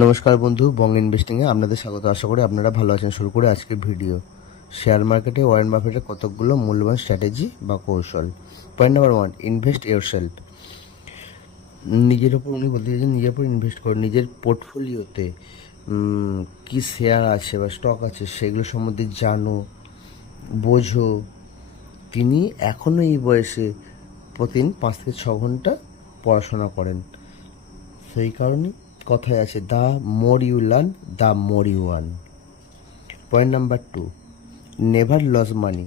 নমস্কার বন্ধু, বং ইনভেস্টিংয়ে আপনাদের স্বাগত। আশা করি আপনারা ভালো আছেন। শুরু করে আজকের ভিডিও। শেয়ার মার্কেটে ওয়ারেন বাফেটের কতকগুলো মূল্যবান স্ট্র্যাটেজি বা কৌশল। Point number 1, invest yourself. নিজের ওপর উনি বলতে চাইছেন নিজের উপর ইনভেস্ট করো। নিজের পোর্টফোলিওতে কি শেয়ার আছে বা স্টক আছে সেগুলো সম্বন্ধে জানো, বোঝো। তিনি এখনও এই বয়সে প্রতিদিন 5 থেকে 6 ঘন্টা পড়াশোনা করেন। সেই কারণে কথায় আছে, the more you learn the more you earn. Point number 2, never loss money.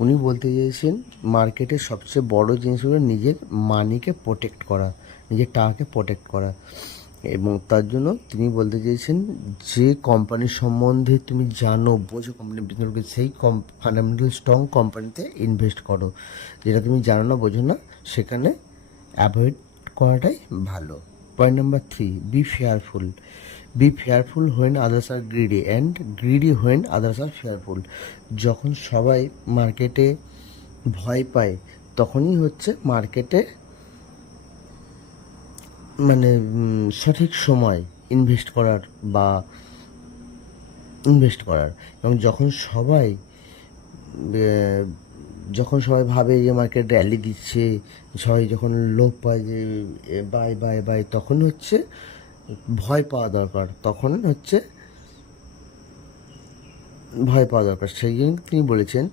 উনি বলতে চেয়েছেন মার্কেটের সবচেয়ে বড় জিনিস হলো নিজের মানিকে প্রোটেক্ট করা, নিজের টাকাকে প্রোটেক্ট করা। এবং তার জন্য তিনি বলতে চেয়েছেন যে কোম্পানির সম্বন্ধে তুমি জানো, বোঝো, কোম্পানির বিজনেস, সেই ফান্ডামেন্টাল স্ট্রং কোম্পানিতে ইনভেস্ট করো। যেটা তুমি জানো না, বোঝো না, সেখানে অ্যাভয়েড করাটাই ভালো। Point number 3, be fearful. Be fearful when others are greedy and greedy when others are fearful. যখন সবাই মার্কেটে ভয় পায় তখনই হচ্ছে মার্কেটে মানে সঠিক সময় ইনভেস্ট করার। এবং যখন সবাই ভাবে যে মার্কেট র্যালি দিচ্ছে, সবাই যখন লোভ পায় যে বাই বাই বাই, তখন হচ্ছে ভয় পাওয়া দরকার। সেই জন্য তিনি বলেছেন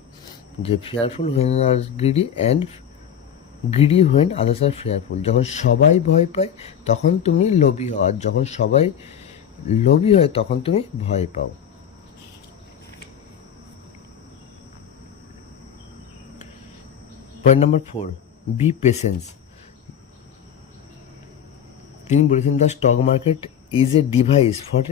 যে fearful when are greedy and greedy when others are fearful. যখন সবাই ভয় পায় তখন তুমি লোভী হও, আর যখন সবাই লোভী হয় তখন তুমি ভয় পাও। Point number 4, be patience. তিনি বলেছেন the stock market is a device for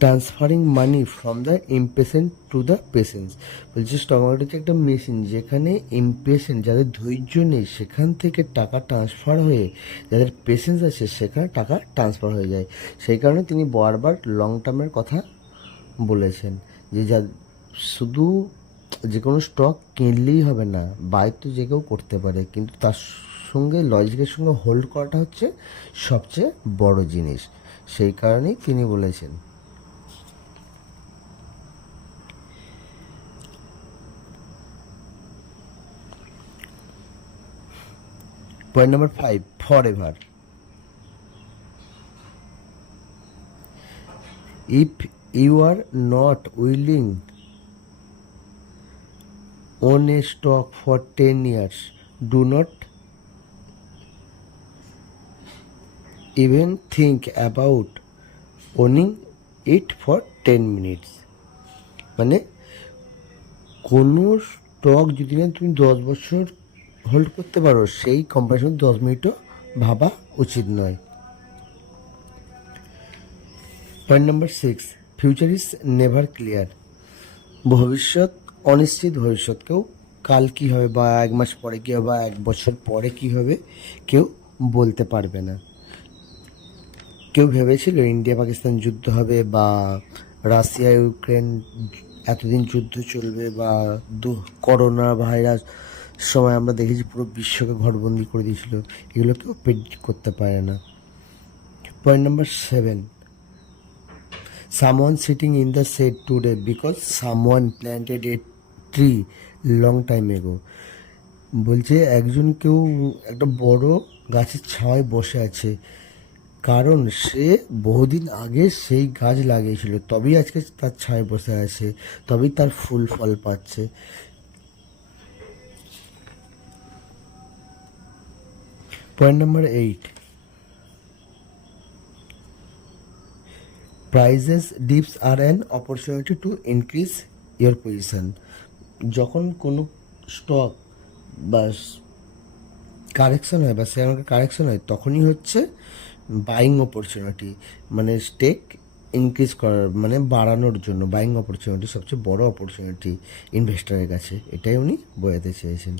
transferring money from the impatient to the patience. বলছে স্টক মার্কেট হচ্ছে একটা মেশিন, যেখানে ইমপেশেন্ট, যাদের ধৈর্য নেই, সেখান থেকে টাকা ট্রান্সফার হয়ে যাদের পেশেন্স আছে সেখানে টাকা ট্রান্সফার হয়ে যায়। সেই কারণে তিনি বারবার লং টার্মের কথা বলেছেন, যে শুধু যে কোনো স্টক কিনলেই হবে না, বাই তো যে কেউ করতে পারে, কিন্তু তার সঙ্গে লজিকের সঙ্গে হোল্ড করাটা হচ্ছে সবচেয়ে বড় জিনিস। সেই কারণেই তিনি বলেছেন। Point number 5, forever. If you are not willing own a stock for 10 years, do not even think about owning it for 10 minutes. মানে কোনো স্টক যদি না তুমি 10 বছর হোল্ড করতে পারো, সেই কোম্পানির সঙ্গে 10 মিনিটও ভাবা উচিত নয়। Point number 6, future is never clear. ভবিষ্যৎ অনিশ্চিত। ভবিষ্যৎ কাল কী হবে, বা 1 মাস পরে কী হবে, বা 1 বছর পরে কী হবে, কেউ বলতে পারবে না। কেউ ভেবেছিল ইন্ডিয়া পাকিস্তান যুদ্ধ হবে, বা রাশিয়া ইউক্রেন এতদিন যুদ্ধ চলবে, বা করোনা ভাইরাস সময় আমরা দেখেছি পুরো বিশ্বকে ঘরবন্দি করে দিয়েছিল। এগুলো কেউ প্রেডিক্ট করতে পারে না। Point number 7, someone sitting in the shade today because someone planted a tree long time ago. বলছে কেউ একটা বড় গাছের ছায়ায় বসে আছে, কারণ সে বহুদিন আগে সেই গাছ লাগিয়েছিল, তবেই আজকে তার ছায়ায় বসে আছে, তবেই তার ফুল ফল পাচ্ছে। Point number 8, prices dips are an opportunity to increase your position. যখন কোনো স্টক বা কারেকশন হয়, বা শেয়ার মার্কেট কারেকশন হয়, তখনই হচ্ছে বাইং অপরচুনিটি, মানে স্টেক ইনক্রিজ করার, মানে বাড়ানোর জন্য বাইং অপরচুনিটি সবচেয়ে বড় অপরচুনিটি ইনভেস্টরের কাছে। এটাই উনি বোঝাতে চেয়েছেন।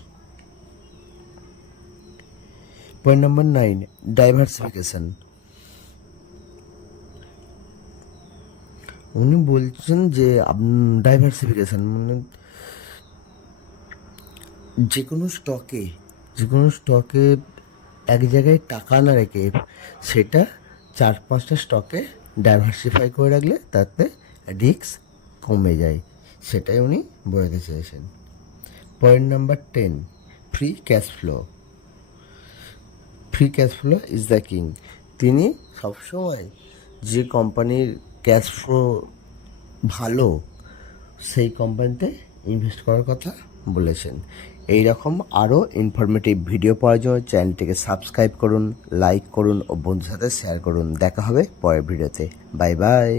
Point number 9, diversification. উনি বলছেন যে ডাইভার্সিফিকেশন মানে যে কোনো স্টকে এক জায়গায় টাকা না রেখে সেটা 4-5টা স্টকে ডাইভার্সিফাই করে রাখলে তাতে রিস্ক কমে যায়, সেটাই উনি বোঝাতে চেয়েছেন। Point number 10, free cash flow. Free cash flow is the king. তিনি সবসময় যে কোম্পানির ক্যাশ ফ্লো ভালো সেই কোম্পানিতে ইনভেস্ট করার কথা বলেছেন। এই রকম আরও ইনফরমেটিভ ভিডিও পাওয়ার জন্য চ্যানেলটিকে সাবস্ক্রাইব করুন, লাইক করুন ও বন্ধুদের সাথে শেয়ার করুন। দেখা হবে পরের ভিডিওতে। Bye bye.